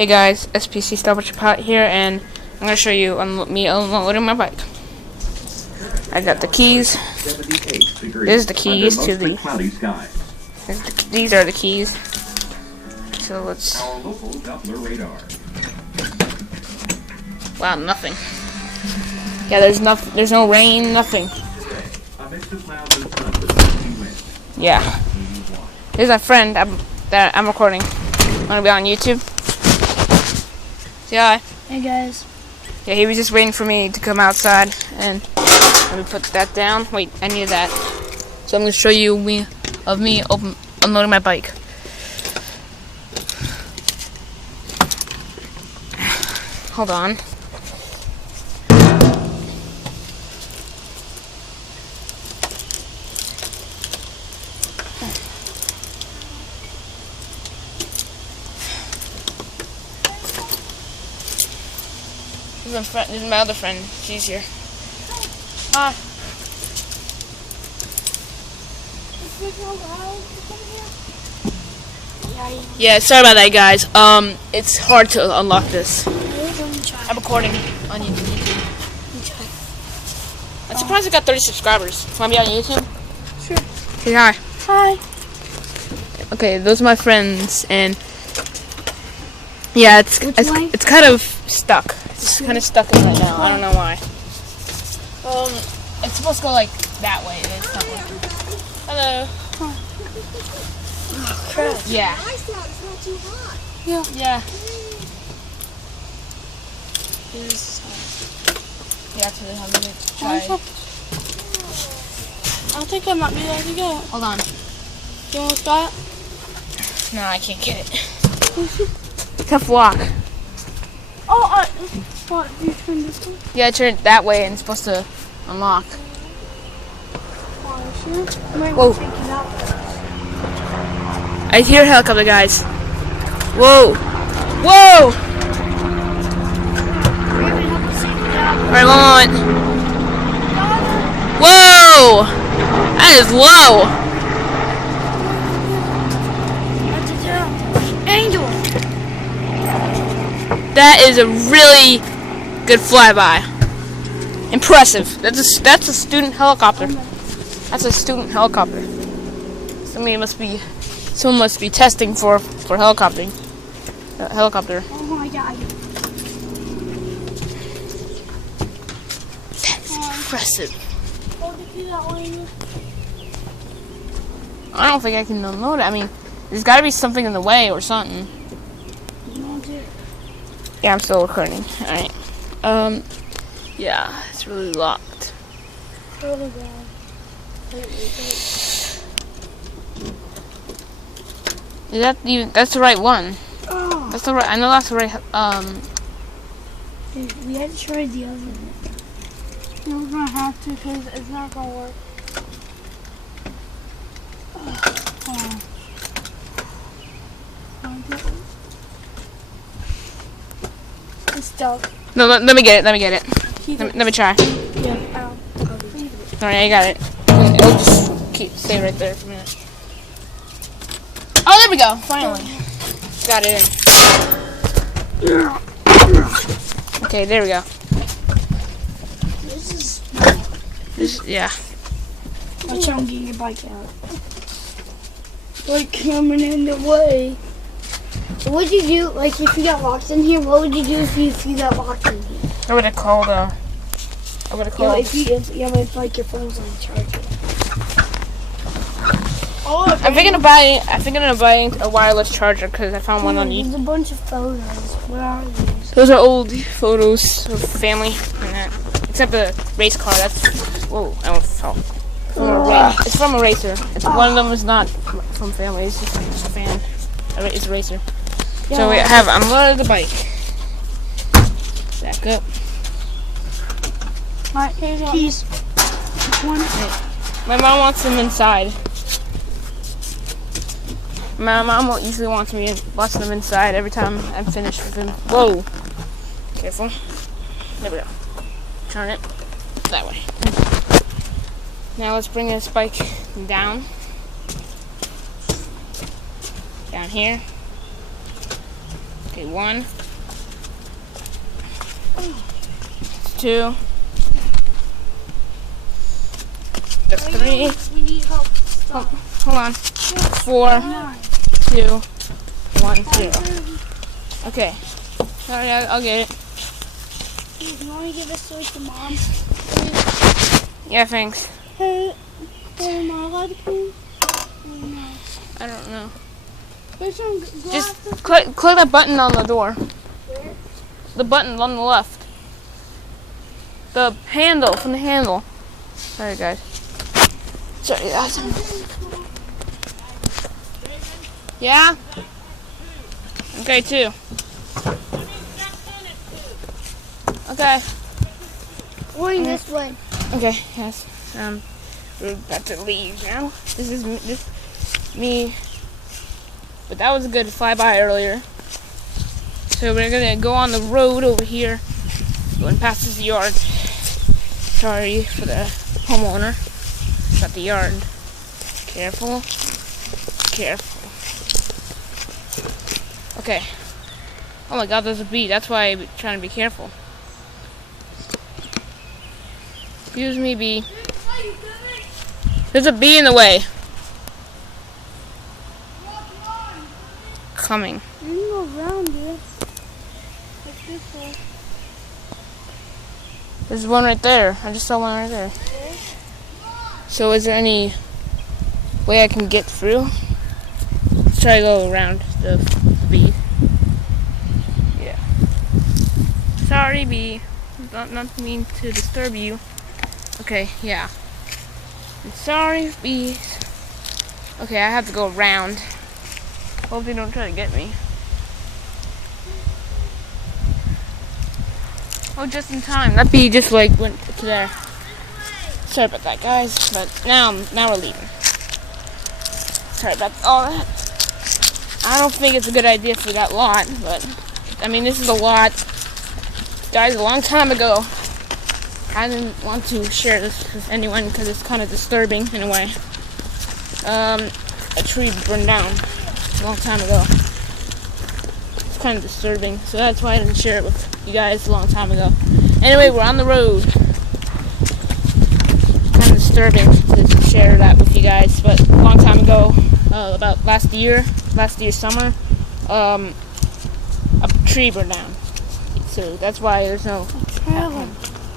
Hey guys, SPC Starbucks Pot here, and I'm going to show you me unloading my bike. I got the keys. There's the keys to the... These are the keys. So let's... Wow, nothing. Yeah, there's no rain, nothing. Yeah. Here's my friend that I'm recording. I'm gonna be on YouTube. Say hi. Hey guys. Yeah, he was just waiting for me to come outside, and let me put that down. Wait, I need that. So I'm gonna show you me unloading my bike. Hold on. This is my other friend. She's here. Hi. Yeah, sorry about that, guys. It's hard to unlock this. I'm recording on YouTube. I'm surprised I got 30 subscribers. Want to be on YouTube? Sure. Say hi. Hi. Okay, those are my friends, and yeah, it's kind of stuck. It's kind of stuck in right now. I don't know why. It's supposed to go like that way. It's not working. Hello. Oh, crap. Yeah. It's not too hot. Yeah. Yeah. Yeah, actually, I'm gonna try. I think I might be able to get it. Hold on. You almost got it? No, I can't get it. Tough walk. Oh, what? Do you turn this one? Yeah, I turned it that way and it's supposed to unlock. Oh, sure? I might Whoa. take it out. I hear a helicopter, guys. Whoa! Whoa! Alright, one moment. Whoa! That is low! Angel! That is a really good flyby. Impressive. That's a student helicopter. That's a student helicopter. Someone must be testing for helicoptering. Helicopter. Oh my god. That's impressive. Oh, did you see that one? I don't think I can unload it. I mean, there's got to be something in the way or something. Yeah, I'm still recording. Alright. Yeah, it's really locked. Really bad. Is that even? That's the right one. Oh. That's the right. I know that's the right. Dude, we had to try the other one. No, we're gonna have to because it's not gonna work. Oh. It's stuck. No, let me get it. Let me get it. Let me try. Yeah. Ow. Alright, I got it. It'll just stay right there for a minute. Oh, there we go. Finally. Got it in. Okay, there we go. Yeah. Watch out, I'm getting your bike out. Like coming in the way. So what would you do, like if you got locked in here, what would you do if you got locked in here? I would have called, if like your phone's on charger. Oh, I'm thinking of buying a wireless charger because I found one on There's YouTube. a bunch of photos. Where are these? Those are old photos of family and that. Except the race car. That's whoa! I almost fell. It's from a racer. One of them is not from family. It's just a fan. It's a racer. Yeah. So I'm unloaded the bike. Back up. Alright, here's keys. One. My mom wants them inside. My mom usually wants them inside every time I'm finished with them. Whoa! Careful. There we go. Turn it that way. Now let's bring this bike down. Down here. Okay, 1, 2, that's 3. We need help. Stop. Hold on. 4, 2, 1, 0. Okay. Sorry, I'll get it. You want to give this toy to Mom? Yeah, thanks. Hey, am I allowed to clean? No. I don't know. There's some glass. Just click that button on the door. Where? The button on the left. The handle, from the handle. Sorry, guys. Sorry, guys. Yeah? Okay, 2. Okay. Going this way. Okay, yes. We're about to leave now. This is me. But that was a good flyby earlier. So we're gonna go on the road over here, going past his yard. Sorry for the homeowner. Got the yard. Careful. Careful. Okay. Oh my God, there's a bee. That's why I'm trying to be careful. Excuse me, bee. There's a bee in the way. Coming. You can go around it. Like this way. There's one right there. I just saw one right there. So is there any way I can get through? Let's try to go around the bee. Yeah. Sorry, bee. Not mean to disturb you. Okay, yeah. I'm sorry, bees. Okay, I have to go around. Hope they don't try to get me. Oh, just in time. That bee just like went to there. Sorry about that, guys. But now we're leaving. Sorry about all that. I don't think it's a good idea for that lot, but I mean, this is a lot. Died a long time ago. I didn't want to share this with anyone because it's kind of disturbing in a way. A tree burned down a long time ago. It's kind of disturbing, so that's why I didn't share it with you guys a long time ago. Anyway, we're on the road. Kind of disturbing to share that with you guys, but a long time ago, about last year summer, a tree burned down. So that's why there's no a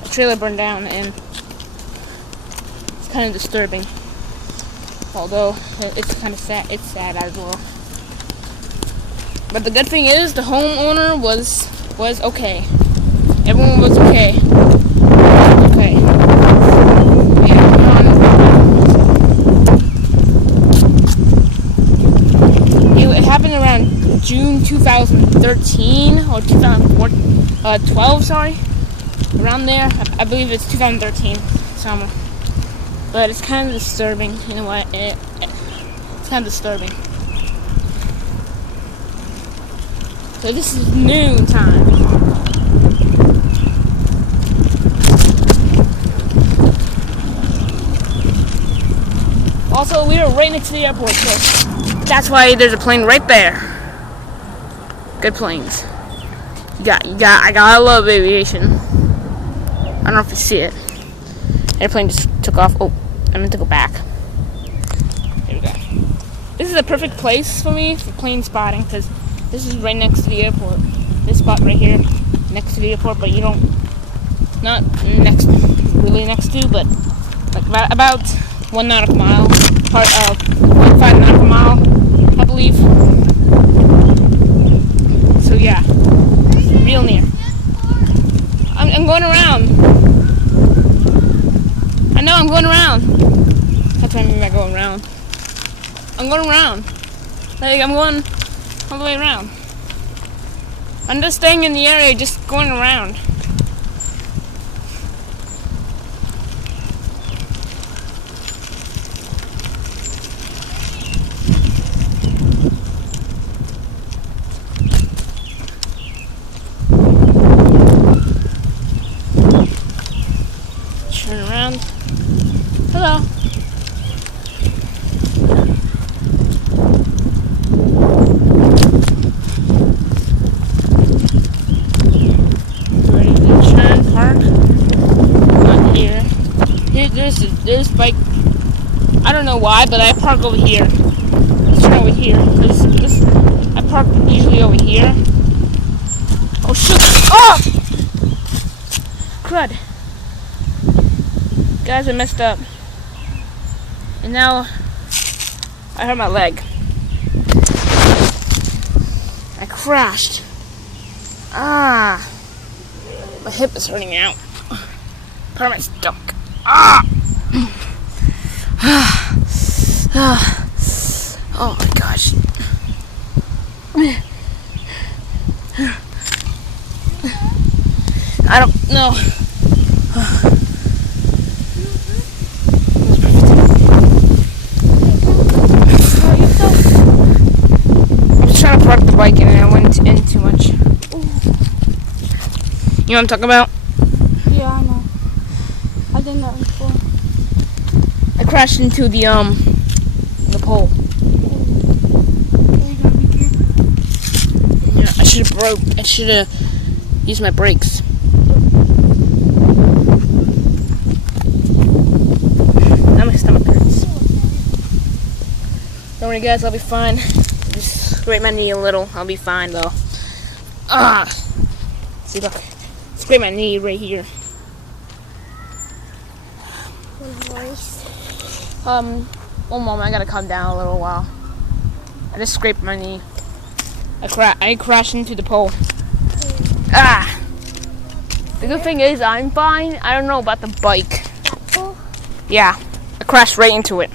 trailer burned down, and it's kind of disturbing. Although it's kind of sad. It's sad as well. But the good thing is the homeowner was okay. Everyone was okay. Okay. Yeah, come on. It happened around June 2013 or 2012. Sorry, around there. I believe it's 2013 summer. But it's kind of disturbing in a way. It's kind of disturbing. So this is noon time. Also, we are right next to the airport, so that's why there's a plane right there. Good planes. I gotta love aviation. I don't know if you see it. Airplane just took off. Oh, I meant to go back. There we go. This is a perfect place for me for plane spotting because this is right next to the airport. This spot right here, next to the airport, but you don't, not next, really next to, but like about 1 nautical mile, part of 1.5 nautical mile, I believe. So yeah, real near. I'm going around. I know I'm going around. That's what I mean by going around. I'm going around. Like I'm going all the way around. I'm just staying in the area, just going around. Turn around. Hello. bike. I don't know why, but I park over here. Let's try over here. I park usually over here. Oh shoot! Oh! Crud. Guys, I messed up. And now I hurt my leg. I crashed. Ah! My hip is hurting out. Part of my stomach. Ah! Oh my gosh. I don't know. I was trying to park the bike and I went in too much. You know what I'm talking about? Yeah, I know. I've done that before. I crashed into the pole. Yeah, I should have used my brakes. Now my stomach hurts. Don't worry guys, I'll be fine. Just scrape my knee a little. I'll be fine though. Ah! See, look. Scrape my knee right here. One moment, I gotta calm down a little while. I just scraped my knee. I crashed into the pole. Ah! The good thing is I'm fine. I don't know about the bike. Yeah, I crashed right into it.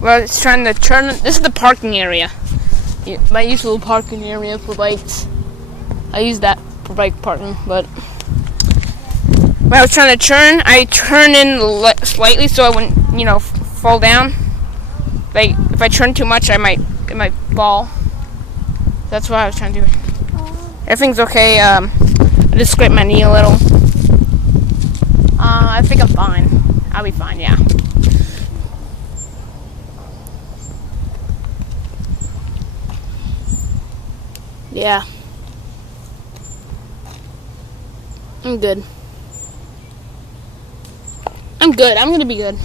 Well, it's trying to turn. This is the parking area. My usual parking area for bikes. I use that for bike parking, but when I was trying to turn, I turned in slightly so I wouldn't, fall down. Like if I turn too much, I might fall. That's what I was trying to do. Everything's okay. I just scraped my knee a little. I think I'm fine. I'll be fine. Yeah. Yeah. I'm good. I'm good. I'm gonna be good.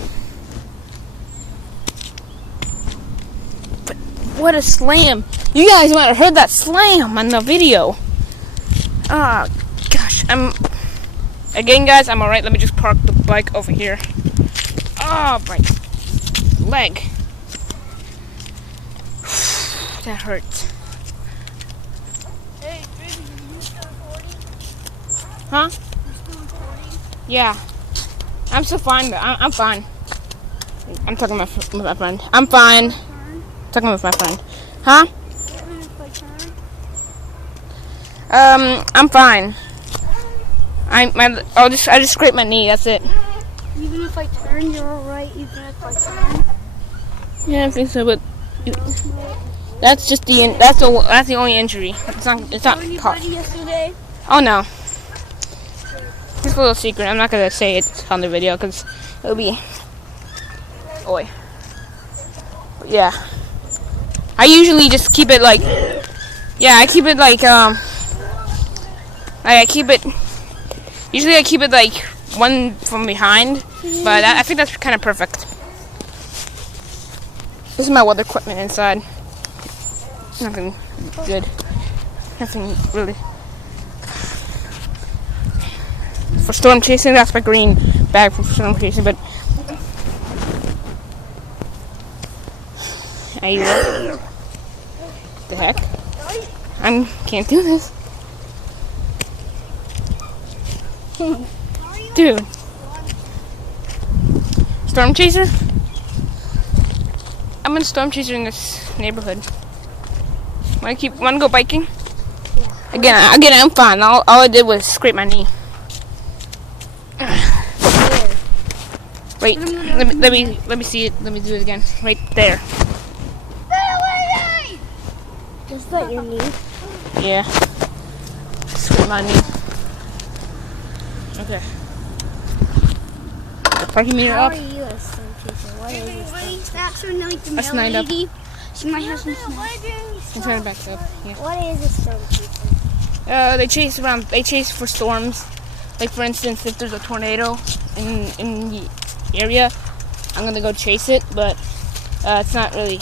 But what a slam! You guys might have heard that slam on the video. Ah, gosh. Again, guys, I'm alright. Let me just park the bike over here. Oh, my leg. That hurts. Hey, baby, you still recording? Huh? You still recording? Yeah. I'm still fine, but I'm fine. I'm talking with my friend. I'm fine. Talking with my friend. Huh? I'm fine. I just scraped my knee. That's it. Even if I turn, you're alright. Even if I turn. Yeah, I think so. But that's just that's the only injury. It's not. Anybody yesterday? Oh no. It's a little secret. I'm not gonna say it on the video because it'll be. Oi. But yeah. I usually just keep it like. Yeah, I keep it like Usually I keep it like one from behind, but I think that's kind of perfect. This is my weather equipment inside. Nothing good. Nothing really. For storm chasing, that's my green bag for storm chasing, but the heck? Can't do this. Dude. Storm chaser? I'm a storm chaser in this neighborhood. Wanna go biking? Again, I'm fine. All I did was scrape my knee. Wait, let me see it. Let me do it again. Right there. Is that your knee? Yeah. Scrape my knee. Okay. The parking meter up. How are you a storm chaser? What is a storm chaser? That's 9 up. She might have some snacks. I'm trying to back up. Yeah. What is a storm chaser? They chase around. They chase for storms. Like for instance, if there's a tornado and area, I'm gonna go chase it, but it's not really.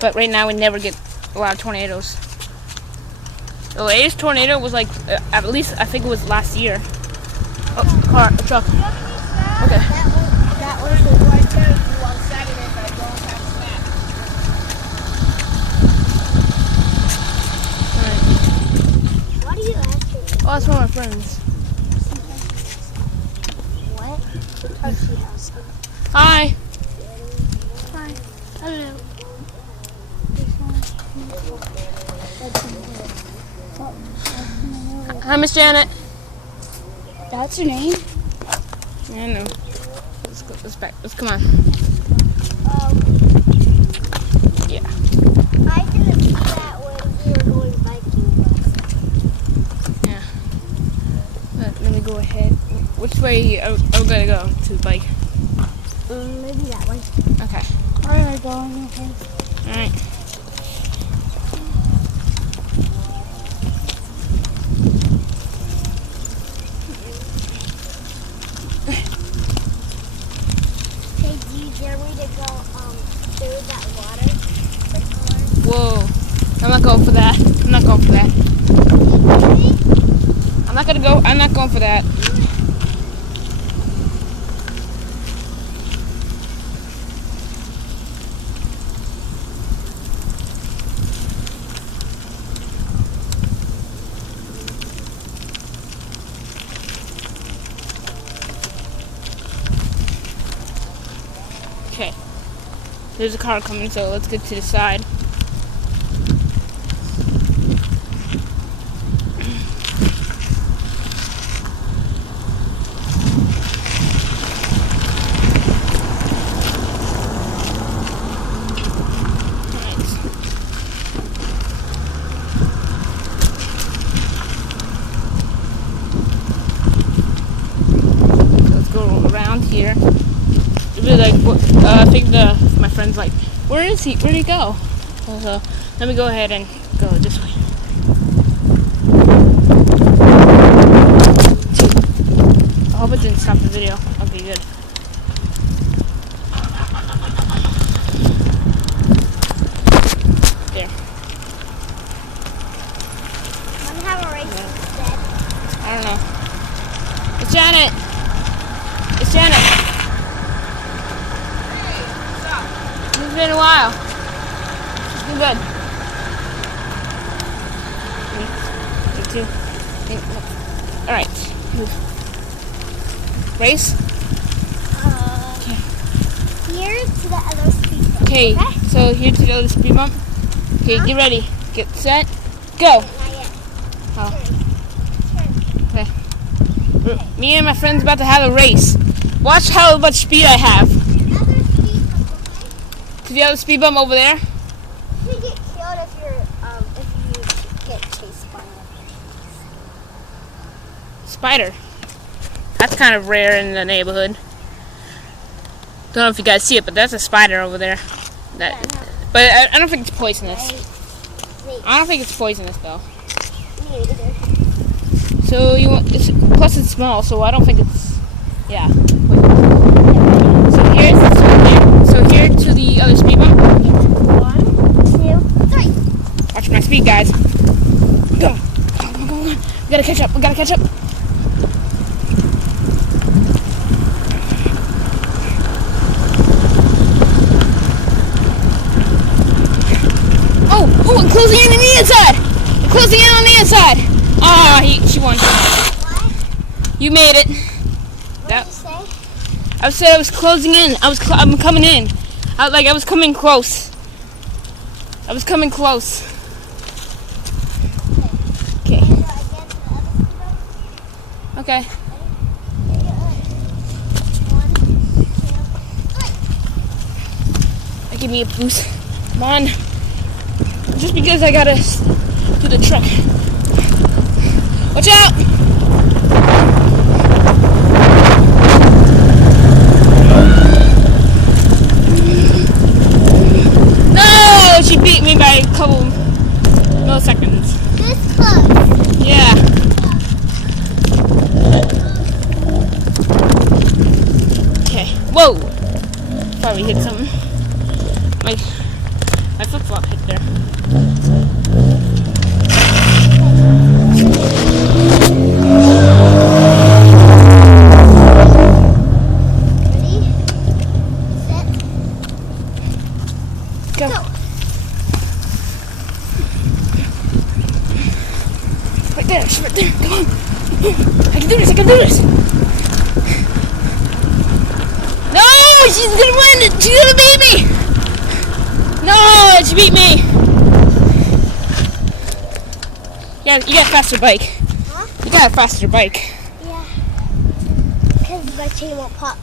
But right now we never get a lot of tornadoes. The latest tornado was like, at least I think it was last year. Oh, car, a truck. Okay. That was the one time you on Saturday, but I don't have snacks. Alright. What are you asking? Oh, that's one of my friends. What? Are you asking? Hi. Hi. Hello. Hi, Miss Janet. That's your name? Yeah, I know. Let's go. Let's back. Let's come on. Yeah. I didn't see that when we were going biking last night. Yeah. Let me go ahead. Which way are we gonna go to the bike? Maybe that way. Okay. Where are we going? Okay. All right. Hey, do you dare me to go through that water? Whoa. I'm not going for that. I'm not going for that. I'm not gonna go. I'm not going for that. Okay. There's a car coming, so let's get to the side. Here. It'd be like, I think my friend's like, where is he? Where'd he go? So let me go ahead and go this way. I hope it didn't stop the video. Okay, good. There. Want to have a race instead? I don't know. It's Janet! It's Janet. Hey, what's up? It's been a while. It's been good. Me too. All right. Race. Here to the other speed bump. Okay. So here to the other speed bump. Okay, get ready. Get set. Go. Not yet. Oh. Okay. Me and my friend's about to have a race. Watch how much speed I have. Other speed bump, okay? To the other speed bump over there. You get killed if you get chased by a Spider. That's kind of rare in the neighborhood. Don't know if you guys see it, but that's a spider over there. That, Yeah, I know. but I don't think it's poisonous. I don't think it's poisonous though. Me either. So plus it's small, so I don't think it's, yeah. So here to the other speed bump. 1, 2, 3. Watch my speed, guys. Go. Come on. We gotta catch up. We gotta catch up. Oh, I'm closing in on the inside. I'm closing in on the inside. Ah, she won. What? You made it. What did you say? I said I was closing in. I'm coming in. I was coming close. I was coming close. Okay. Okay. 1, 2, 3. Give me a boost. Come on. Just because I gotta do the truck. Watch out! No! She beat me by a couple milliseconds. This close. Yeah. Okay. Whoa! Probably hit something. My flip-flop hit there. Go. Right there, she's right there. Come on. I can do this, I can do this. No, she's gonna win it. She's gonna beat me. No, she beat me. Yeah, you got a faster bike. Huh? You got a faster bike. Yeah. Because my chain won't pop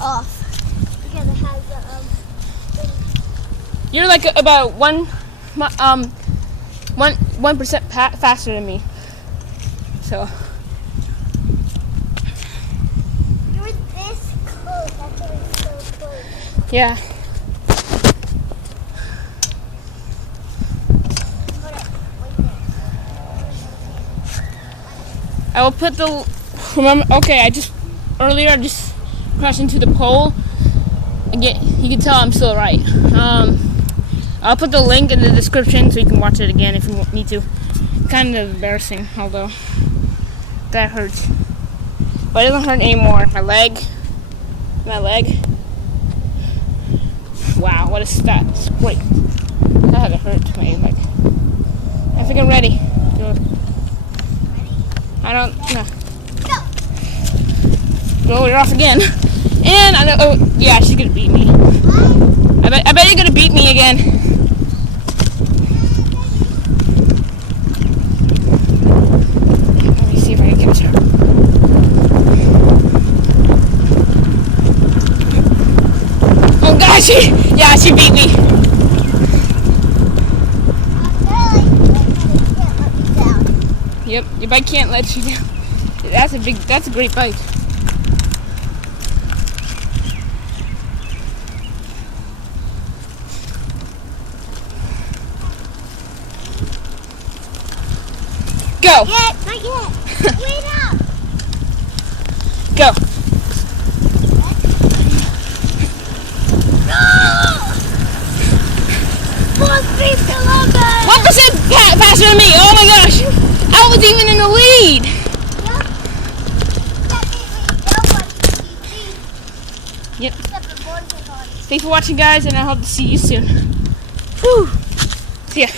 off. Because it has the You're like about 1% faster than me. So. You're this close. That's why it's so close. Yeah. Hold it. Wait there. I will put the. Remember? Okay, earlier I just crashed into the pole. Again, you can tell I'm still right. I'll put the link in the description so you can watch it again if you need to. Kind of embarrassing, although that hurts. But it doesn't hurt anymore. My leg. Wow, what a stat. It's great. That had to hurt my leg. I think I'm ready. I don't know. Oh, you're off again. And I know. Oh, yeah, she's gonna beat me. I bet you're gonna beat me again. Let me see if I can catch her. Oh gosh, she beat me. Yep, your bike can't let you down. That's a great bike. Go. Not yet. Wait up. Go. No! 4 kilometers. 1% faster than me. Oh my gosh. I was even in the lead. Yep. Thanks for watching, guys, and I hope to see you soon. Whew. See ya.